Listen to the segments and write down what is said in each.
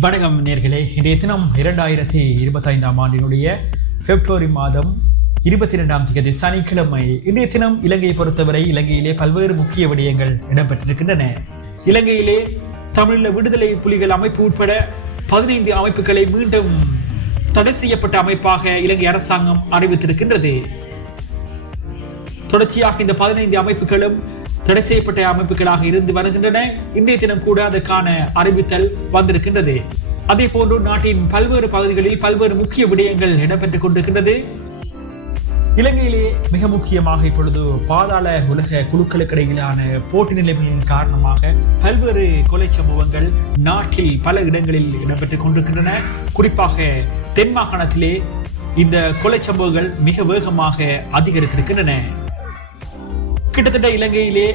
வணக்கம் நேர்களே. இன்றைய தினம் இரண்டாயிரத்தி இருபத்தைந்தாம் ஆண்டினுடைய பிப்ரவரி மாதம் இருபத்தி இரண்டாம் தேதி சனிக்கிழமை. இன்றைய தினம் இலங்கையை பொறுத்தவரை இலங்கையிலே பல்வேறு முக்கிய விடயங்கள் இடம்பெற்றிருக்கின்றன. இலங்கையிலே தமிழீழ விடுதலை புலிகள் அமைப்பு உட்பட பதினைந்து அமைப்புகளை மீண்டும் தடை செய்யப்பட்ட அமைப்பாக இலங்கை அரசாங்கம் அறிவித்திருக்கின்றது. தொடர்ச்சியாக இந்த பதினைந்து அமைப்புகளும் தடை செய்யப்பட்ட அமைப்புகளாக இருந்து வருகின்றன. இன்றைய தினம் கூட அதற்கான அறிவித்தல் வந்திருக்கின்றது. அதே போன்று நாட்டின் பல்வேறு பகுதிகளில் பல்வேறு முக்கிய விடயங்கள் இடம்பெற்றுக் கொண்டிருக்கின்றது. இலங்கையிலே மிக முக்கியமாக இப்பொழுது பாதாள உலக குழுக்களுக்கு இடையிலான போட்டி நிலைமையின் காரணமாக பல்வேறு கொலை சம்பவங்கள் நாட்டில் பல இடங்களில் இடம்பெற்றுக் கொண்டிருக்கின்றன. குறிப்பாக தென் மாகாணத்திலே இந்த கொலை சம்பவங்கள் மிக வேகமாக அதிகரித்திருக்கின்றன. கிட்டத்தட்ட இலங்கையிலே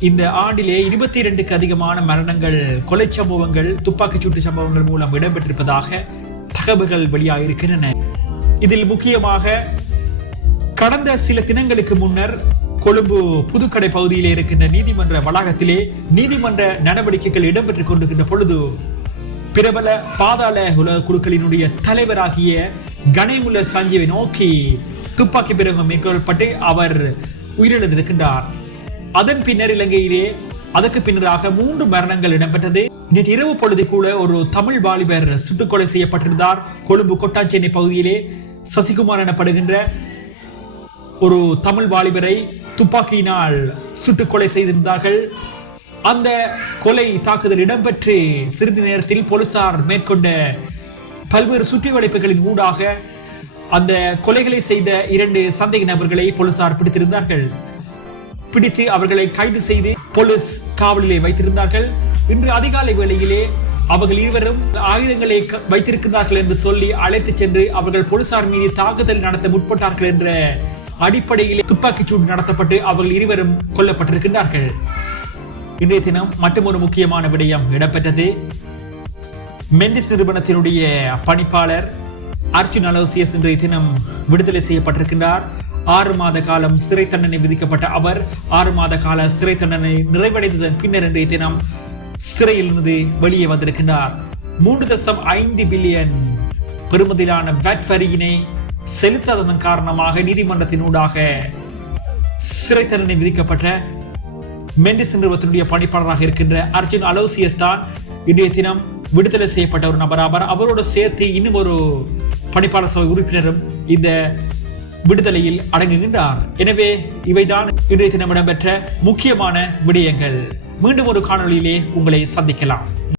இந்த ஆண்டிலே இருபத்தி இரண்டுக்கு அதிகமான மரணங்கள் கொலை சம்பவங்கள் துப்பாக்கிச் சூட்டு சம்பவங்கள் மூலம் இடம்பெற்றிருப்பதாக தகவல்கள் வெளியாகிருக்கின்றன இதில் முக்கியமாக கடந்த சில தினங்களுக்கு முன்னர் கொழும்பு புதுக்கடை பகுதியிலே இருக்கின்ற நீதிமன்ற வளாகத்திலே நீதிமன்ற நடவடிக்கைகள் இடம்பெற்றுக் கொண்டிருக்கின்ற பொழுது பிரபல பாதாள உலக குழுக்களினுடைய தலைவராகிய கணேமுல சஞ்சீவை நோக்கி துப்பாக்கி பிரயோகம் மேற்கொள்ளப்பட்டு அவர் உயிரிழந்திருக்கின்றார். அதன் பின்னர் இலங்கையிலே அதற்கு பின்னராக மூன்று மரணங்கள் இடம்பெற்றது. நேற்று இரவு பொழுது கூட ஒரு தமிழ் வாலிபர் சுட்டுக்கொலை செய்யப்பட்டிருந்தார். கொழும்பு கொட்டாஞ்சேனை பகுதியிலே சசிகுமார் எனப்படுகின்ற ஒரு தமிழ் வாலிபரை துப்பாக்கியினால் சுட்டு கொலை செய்திருந்தார்கள். அந்த கொலை தாக்குதல் இடம்பெற்று சிறிது நேரத்தில் போலீசார் மேற்கொண்ட பல்வேறு சுற்றி வளைப்புகளின் ஊடாக அந்த கொலைகளை செய்த இரண்டு சந்தேக நபர்களை போலீசார் பிடித்திருந்தார்கள். பிடித்து அவர்களை கைது செய்து போலீஸ் காவலிலே வைத்திருந்தார்கள். இன்று அதிகாலை வேளையிலே அவர்கள் இருவரும் ஆயுதங்களை வைத்திருக்கிறார்கள் என்று சொல்லி அழைத்து சென்று அவர்கள் போலீசார் மீது தாக்குதல் நடத்த முற்பட்டார்கள் என்ற அடிப்படையில் துப்பாக்கிச் சூடு நடத்தப்பட்டு அவர்கள் இருவரும் கொல்லப்பட்டிருக்கின்றார்கள். இன்றைய தினம் மற்றொரு முக்கியமான விடயம் இடம்பெற்றது. மெண்டிஸ் நிறுவனத்தினுடைய பணிப்பாளர் அர்ஜுன் அலோசியஸ் இன்றைய தினம் விடுதலை செய்யப்பட்டிருக்கின்றார். ஆறு மாத காலம் சிறை தண்டனை விதிக்கப்பட்ட அவர் ஆறு மாத கால சிறை தண்டனை நிறைவடைந்ததன் பின்னர் இன்றைய தினம் சிறையிலிருந்து வெளியே வந்திருக்கின்றார். மூன்று தசம் ஐந்து பில்லியன் பெறுமதியிலான வேட் வரியினை செலுத்தாததன் காரணமாக நீதிமன்றத்தினூடாக சிறை தண்டனை விதிக்கப்பட்ட மெண்டிஸ் நிறுவனத்தினுடைய பணிப்பாளராக இருக்கின்ற அர்ஜுன் அலோசியஸ் தான் இன்றைய தினம் விடுதலை செய்யப்பட்ட ஒரு நபராவார். அவரோடு சேர்த்து இன்னும் ஒரு பணிப்பாளர் சபை உறுப்பினரும் இந்த விடுதலையில் அடங்குகின்றார். எனவே இவைதான் இன்றைய தினம் இடம்பெற்ற முக்கியமான விடயங்கள். மீண்டும் ஒரு காணொளியிலே உங்களை சந்திக்கலாம்.